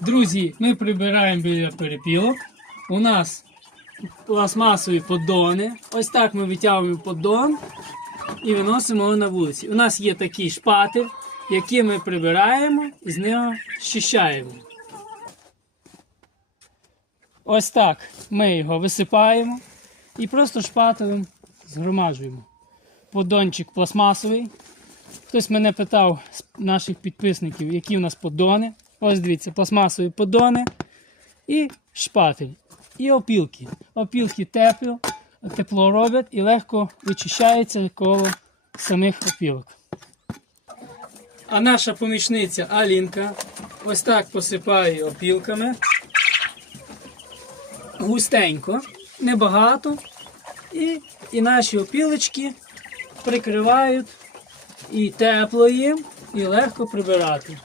Друзі, ми прибираємо біля перепілок. У нас пластмасові поддони. Ось так ми витягуємо поддон і виносимо його на вулиці. У нас є такий шпатель, який ми прибираємо і з нього щищаємо. Ось так ми його висипаємо і просто шпателем згромаджуємо. Поддончик пластмасовий. Хтось мене питав з наших підписників, які у нас поддони. Ось дивіться, пластмасові поддони і шпатель. І опілки. Опілки тепло, тепло роблять і легко вичищається коло самих опілок. А наша помічниця Алінка ось так посипає опілками. Густенько, небагато. І, і наші опілочки прикривають і тепло їм, і легко прибирати.